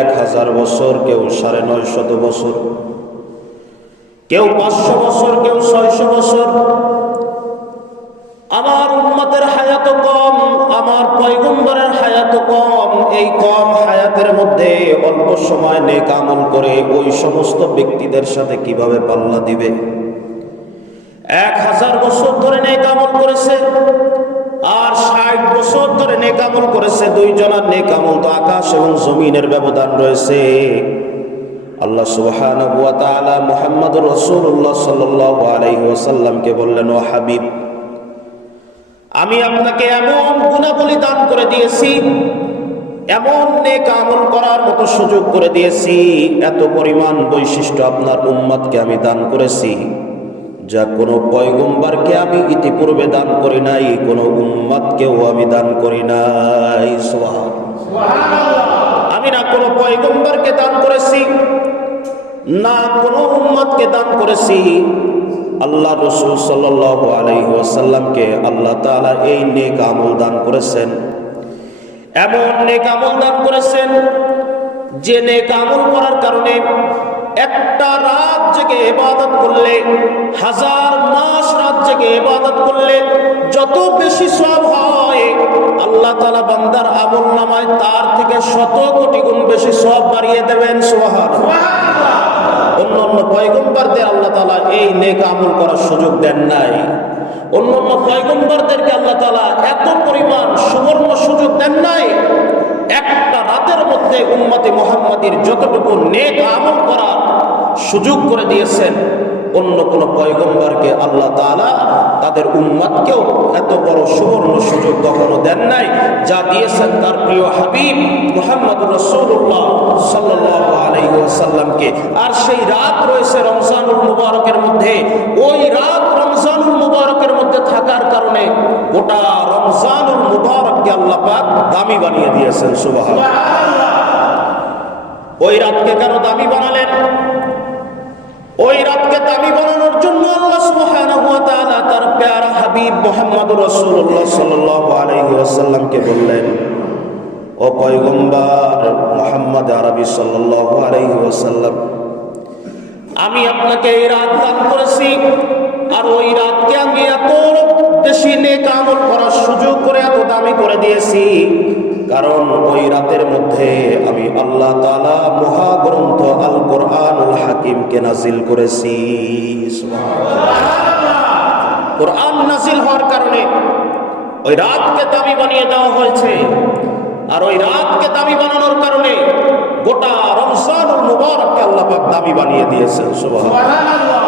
1000 বছর, কেউ 950 বছর, কেউ 500 বছর, কেউ 600 বছর। আমার উম্মতের হায়াত কম, আমার পয়গম্বরের হায়াত কম। এই কম হায়াতের মধ্যে অল্প সময় নেক আমল করে ওই সমস্ত ব্যক্তিদের সাথে কিভাবে পাল্লা দিবে? 1000 বছর ধরে নেক আমল করেছে আর 60 বছর ধরে নেক আমল করেছে। দুইজনের নেক আমল তো আকাশ এবং জমিনের ব্যবধান রয়েছে। আল্লাহ সুবহানাহু ওয়া তাআলা মুহাম্মদুর রাসূলুল্লাহ সাল্লাল্লাহু আলাইহি ওয়াসাল্লামকে বললেন, ও হাবিব, আমি আপনাকে এমন গুণাবলী দান করে দিয়েছি, এমন নেক আমল করার মতো সুযোগ করে দিয়েছি, এত পরিমাণ বৈশিষ্ট্য আপনার উম্মতকে আমি দান করেছি যা কোনো পয়গম্বরকে আমি ইতিপূর্বে দান করি নাই, কোনো উম্মতকেও আমি দান করি নাই। সুবহানাল্লাহ। আমি না কোনো পয়গম্বরকে দান করেছি, না কোনো উম্মতকে দান করেছি। আল্লাহ রাসূল সাল্লাল্লাহু আলাইহি ওয়াসাল্লামকে আল্লাহ তাআলা এই নেক আমল দান করেছেন, এমন নেক আমল দান করেছেন যে নেক আমল করার কারণে একটা রাত জেগে ইবাদত করলে, 1000 মাস রাত জেগে ইবাদত করলে যত বেশি সওয়াব হয়, আল্লাহ তাআলা বান্দার আমলনামায় তার থেকে 100 কোটি গুণ বেশি সওয়াব বাড়িয়ে দেবেন। সুবহানাল্লাহ। অন্যান্য পয়গম্বরদের আল্লাহ তাআলা এই নেক আমল করার সুযোগ দেন নাই। অন্যান্য পয়গম্বরদেরকে আল্লাহ তাআলা এত পরিমাণ সুবর্ণ সুযোগ দেন নাই। একটা রাতের মধ্যে উম্মতে মুহাম্মাদীর যতটুকু নেক আমল করার সুযোগ করে দিয়েছেন, অন্য কোন পয়গম্বরকে আল্লাহ তাআলা তাদের উম্মতকেও এত বড় সুবর্ণ সুযোগ কখনো দেন নাই যা দিয়েছেন তার প্রিয় হাবিব মুহাম্মদুর রাসূলুল্লাহ সাল্লাল্লাহু আলাইহি ওয়াসাল্লামকে। আর সেই রাত রয়েছে রমজানুল মুবারকের মধ্যে। ওই রাত রমজানুল মুবারকের মধ্যে থাকার কারণে গোটা রমজানুল মুবারককে আল্লাহ পাক দামি বানিয়ে দিয়েছেন। সুবহানাল্লাহ। ওই রাতকে কেন দামি বানালেন? ওই রাতকে দামি বানানোর জন্য আল্লাহ সুবহানাহু ওয়া তাআলা তার প্যারা হাবিব মুহাম্মদুর রাসূলুল্লাহ সাল্লাল্লাহু আলাইহি ওয়াসাল্লামকে বললেন, ও পয়গম্বর মুহাম্মদ আরবি সাল্লাল্লাহু আলাইহি ওয়াসাল্লাম, আমি আপনাকে এই রাত দান করেছি, আর ওই রাতকে আমি এত বেশি নেক আমল করার সুযোগ করে এত দামি করে দিয়েছি কারণ ওই রাতের মধ্যে আমি আল্লাহ তাআলা মহাগ্রন্থ আল কোরআনুল হাকিমকে নাজিল করেছি। সুবহানাল্লাহ। কোরআন নাজিল হওয়ার কারণে ওই রাতকে দামি বানিয়ে দেওয়া হয়েছে, আর ওই রাতকে দামি বানানোর কারণে গোটা রমজানুল মুবারককে আল্লাহ পাক দামি বানিয়ে দিয়েছেন। সুবহানাল্লাহ।